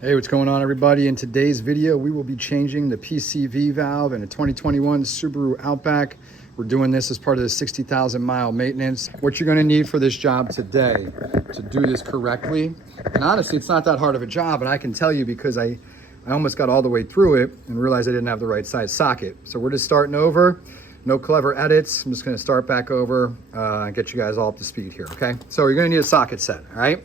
Hey, what's going on, everybody? In today's video, we will be changing the PCV valve in a 2021 Subaru Outback. We're doing this as part of the 60,000 mile maintenance. What you're gonna need for this job today to do this correctly, and honestly, it's not that hard of a job, and I can tell you because I almost got all the way through it and realized I didn't have the right size socket. So we're just starting over. No clever edits. I'm just gonna start back over and get you guys all up to speed here, okay? So you're gonna need a socket set, all right?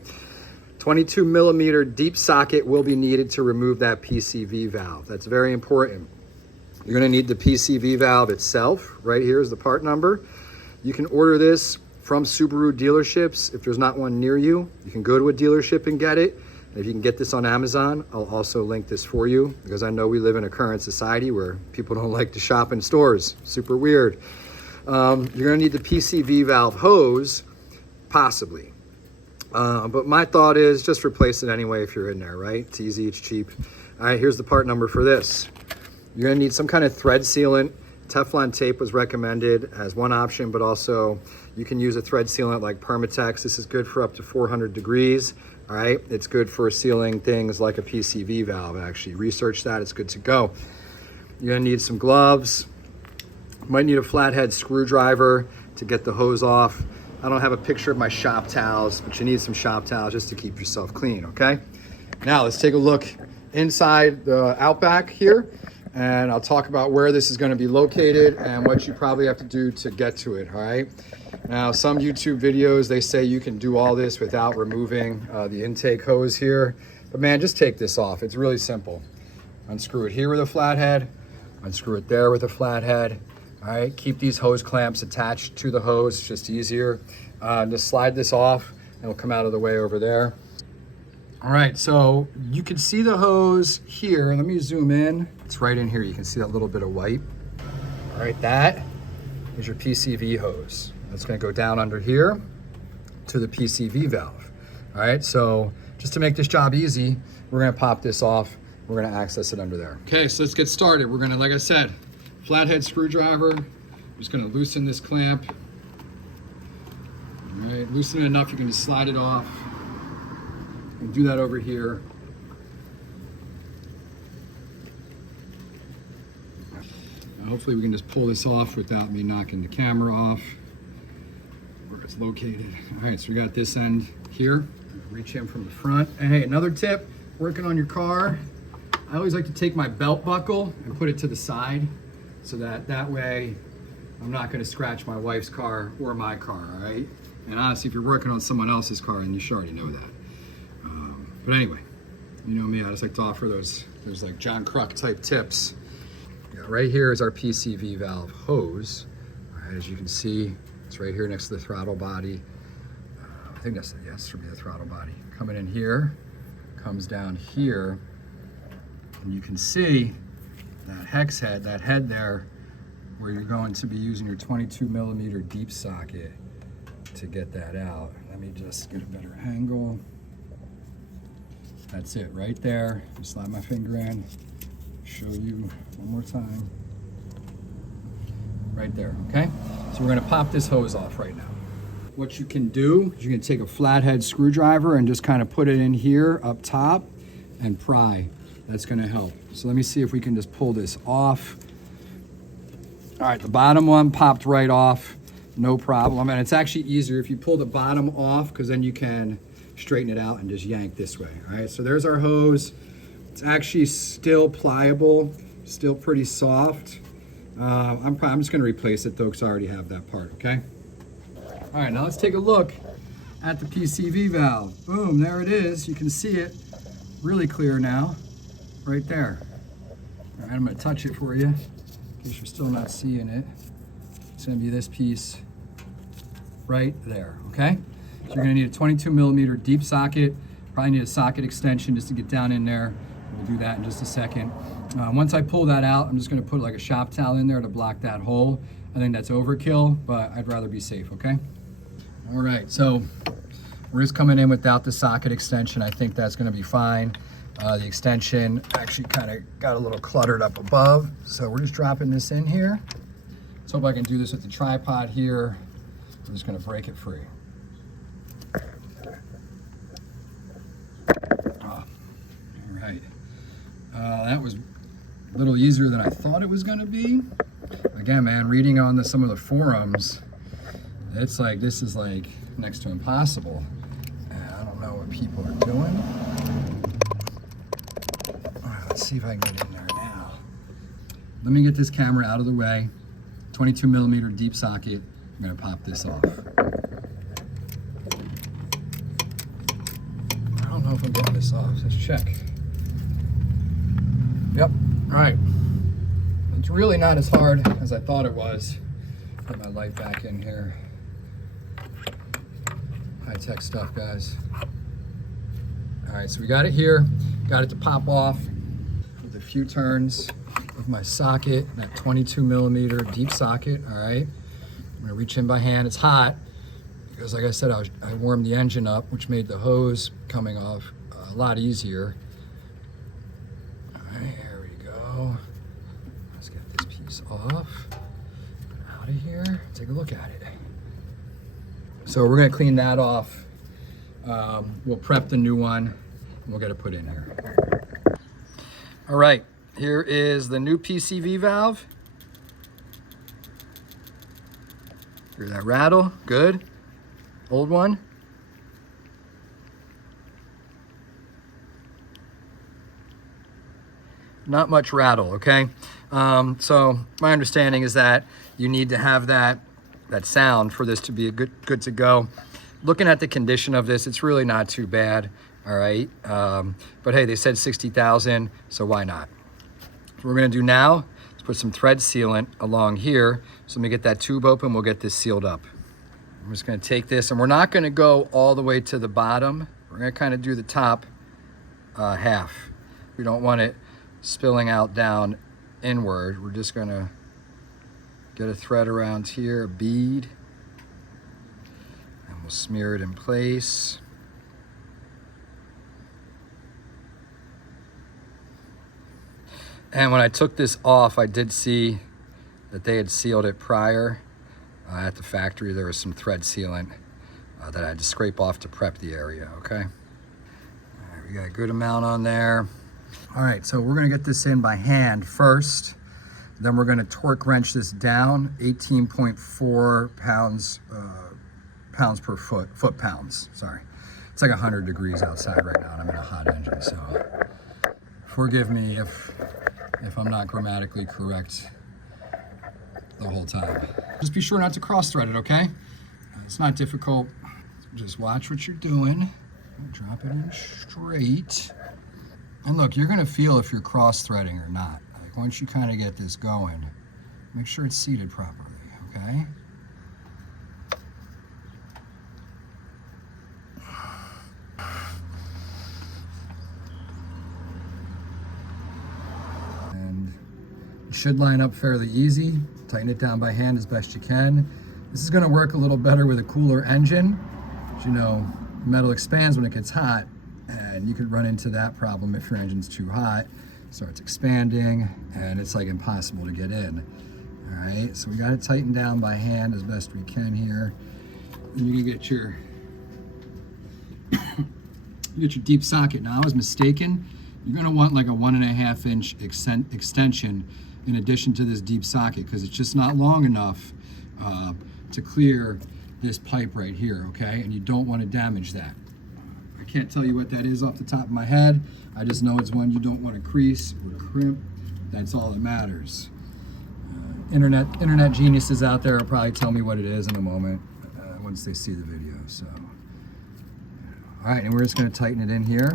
22 millimeter deep socket will be needed to remove that PCV valve. That's very important. You're gonna need the PCV valve itself. Right here is the part number. You can order this from Subaru dealerships. If there's not one near you, you can go to a dealership and get it. And if you can get this on Amazon, I'll also link this for you because I know we live in a current society where people don't like to shop in stores. Super weird. You're gonna need the PCV valve hose, possibly. But my thought is just replace it anyway if you're in there, right? It's easy, it's cheap. All right, here's the part number for this. You're gonna need some kind of thread sealant. Teflon tape was recommended as one option, but also you can use a thread sealant like Permatex. This is good for up to 400 degrees, all right? It's good for sealing things like a PCV valve, actually. Research that, it's good to go. You're gonna need some gloves. You might need a flathead screwdriver to get the hose off. I don't have a picture of my shop towels, but you need some shop towels just to keep yourself clean, okay? Now let's take a look inside the Outback here, and I'll talk about where this is gonna be located and what you probably have to do to get to it, all right? Now, some YouTube videos, they say you can do all this without removing the intake hose here, but man, just take this off. It's really simple. Unscrew it here with a flathead, unscrew it there with a flathead. All right, keep these hose clamps attached to the hose, it's just easier. Just slide this off and it'll come out of the way over there. All right, so you can see the hose here. Let me zoom in. It's right in here. You can see that little bit of white. All right, that is your PCV hose. That's gonna go down under here to the PCV valve. All right, so just to make this job easy, we're gonna pop this off. We're gonna access it under there. Okay, so let's get started. We're gonna, like I said, flathead screwdriver. I'm just gonna loosen this clamp. All right, loosen it enough, you can just slide it off. And do that over here. Now hopefully we can just pull this off without me knocking the camera off where it's located. All right, so we got this end here. Reach in from the front. And hey, another tip, working on your car, I always like to take my belt buckle and put it to the side, so that way I'm not gonna scratch my wife's car or my car, all right? And honestly, if you're working on someone else's car, then you should already know that. But anyway, you know me, I just like to offer those like John Kruk type tips. Yeah, right here is our PCV valve hose. All right, as you can see, it's right here next to the throttle body. I think that's, yes, this should be the throttle body. Coming in here, comes down here, and you can see that hex head, that head there, where you're going to be using your 22 millimeter deep socket to get that out. Let me just get a better angle. That's it right there. Just slide my finger in, show you one more time. Right there, okay? So we're gonna pop this hose off right now. What you can do is you can take a flathead screwdriver and just kind of put it in here up top and pry. That's gonna help. So let me see if we can just pull this off. All right, the bottom one popped right off, no problem. And it's actually easier if you pull the bottom off, because then you can straighten it out and just yank this way. All right, so there's our hose. It's actually still pliable, still pretty soft. I'm just gonna replace it though, because I already have that part, okay? All right, now let's take a look at the PCV valve. Boom, there it is. You can see it really clear now, right there. All right, I'm gonna touch it for you, in case you're still not seeing it. It's gonna be this piece right there, okay? So you're gonna need a 22 millimeter deep socket. Probably need a socket extension just to get down in there. We'll do that in just a second. Once I pull that out, I'm just gonna put like a shop towel in there to block that hole. I think that's overkill, but I'd rather be safe, okay? All right, so we're just coming in without the socket extension. I think that's gonna be fine. The extension actually kind of got a little cluttered up above, so we're just dropping this in here. Let's hope I can do this with the tripod here. I'm just gonna break it free. That was a little easier than I thought it was gonna be. Again, man, reading on some of the forums, it's like, this is like next to impossible. I don't know what people are doing. All right, let's see if I can get in there now. Let me get this camera out of the way. 22 millimeter deep socket. I'm gonna pop this off. I don't know if I'm getting this off. Let's check. Yep, all right. It's really not as hard as I thought it was. Put my light back in here. High-tech stuff, guys. All right, so we got it here. Got it to pop off with a few turns of my socket, that 22 millimeter deep socket, all right? I'm gonna reach in by hand. It's hot because, like I said, I warmed the engine up, which made the hose coming off a lot easier. All right, here we go. Let's get this piece off. Out of here, take a look at it. So we're gonna clean that off. We'll prep the new one, and we'll get it put in here. All right, here is the new PCV valve. Hear that rattle? Good. Old one. Not much rattle, okay? So my understanding is that you need to have that sound for this to be good to go. Looking at the condition of this, it's really not too bad, all right? But hey, they said 60,000, so why not? What we're gonna do now is put some thread sealant along here. So let me get that tube open, we'll get this sealed up. I'm just gonna take this, and we're not gonna go all the way to the bottom. We're gonna kind of do the top half. We don't want it spilling out down inward. We're just gonna get a thread around here, a bead, and we'll smear it in place. And when I took this off, I did see that they had sealed it prior. At the factory, there was some thread sealant that I had to scrape off to prep the area, okay? All right, we got a good amount on there. All right, so we're gonna get this in by hand first. Then we're gonna torque wrench this down, 18.4 pounds per foot-pounds, sorry. It's like 100 degrees outside right now, and I'm in a hot engine, so forgive me if I'm not grammatically correct the whole time. Just be sure not to cross-thread it, okay? It's not difficult. Just watch what you're doing. Drop it in straight. And look, you're gonna feel if you're cross-threading or not. Like once you kind of get this going, make sure it's seated properly, okay? And it should line up fairly easy. Tighten it down by hand as best you can. This is gonna work a little better with a cooler engine. As you know, metal expands when it gets hot, and you could run into that problem if your engine's too hot. It starts expanding, and it's like impossible to get in. All right, so we got it tightened down by hand as best we can here. And you can get your deep socket. Now, I was mistaken. You're gonna want like a 1.5 inch extension in addition to this deep socket, because it's just not long enough to clear this pipe right here, okay? And you don't want to damage that. I can't tell you what that is off the top of my head. I just know it's one you don't want to crease or crimp. That's all that matters. Internet geniuses out there will probably tell me what it is in a moment once they see the video. So, all right, and we're just going to tighten it in here.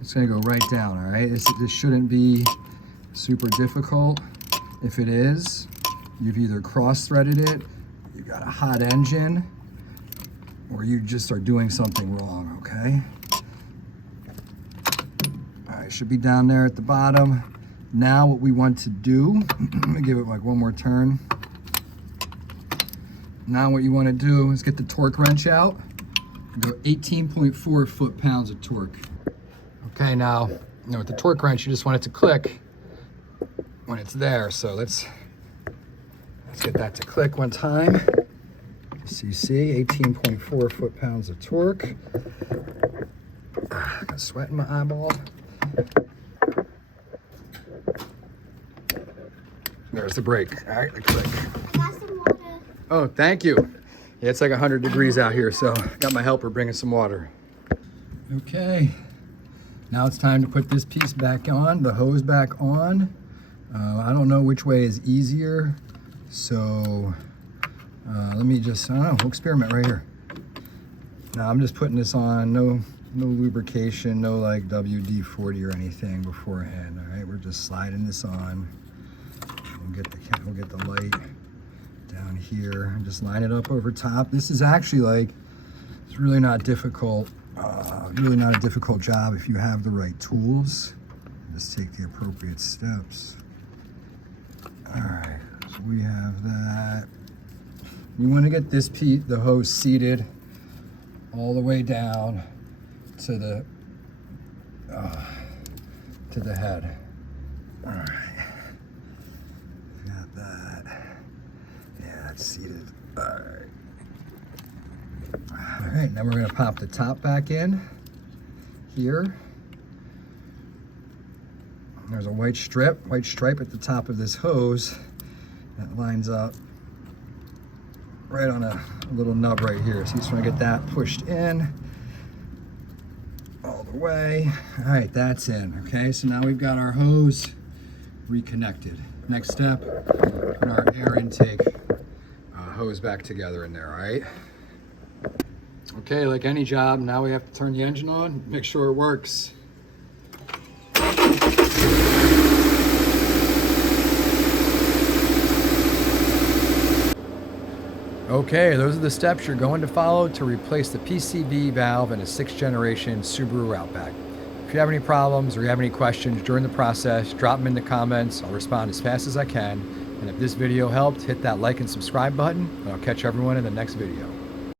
It's going to go right down. All right, this shouldn't be super difficult. If it is, you've either cross-threaded it, you've got a hot engine, or you just are doing something wrong, okay? All right, should be down there at the bottom. Now what we want to do, let me give it like one more turn. Now what you want to do is get the torque wrench out. Go 18.4 foot-pounds of torque. Okay, now, with the torque wrench, you just want it to click when it's there. So let's get that to click one time. So you see, 18.4 foot-pounds of torque. Got sweat in my eyeball. There's the brake. All right, the click. I got some water. Oh, thank you. Yeah, it's like 100 degrees out here, so got my helper bringing some water. Okay, now it's time to put this piece back on, the hose back on. I don't know which way is easier, so let me just, I don't know, we'll experiment right here. Now I'm just putting this on, no lubrication, no like WD-40 or anything beforehand. All right, we're just sliding this on. We'll get the light down here and just line it up over top. This is actually like, it's really not difficult. Really not a difficult job if you have the right tools. Just take the appropriate steps. All right, so we have that. We want to get this piece, the hose, seated all the way down to the head. All right, got that. Yeah, it's seated. All right. All right, now we're going to pop the top back in here. There's a white stripe at the top of this hose that lines up right on a little nub right here. So you just want to get that pushed in all the way. All right, that's in. Okay, so now we've got our hose reconnected. Next step, put our air intake hose back together in there, all right? Okay, like any job, now we have to turn the engine on, make sure it works. Okay, those are the steps you're going to follow to replace the PCV valve in a 6th generation Subaru Outback. If you have any problems or you have any questions during the process, drop them in the comments. I'll respond as fast as I can. And if this video helped, hit that like and subscribe button, and I'll catch everyone in the next video.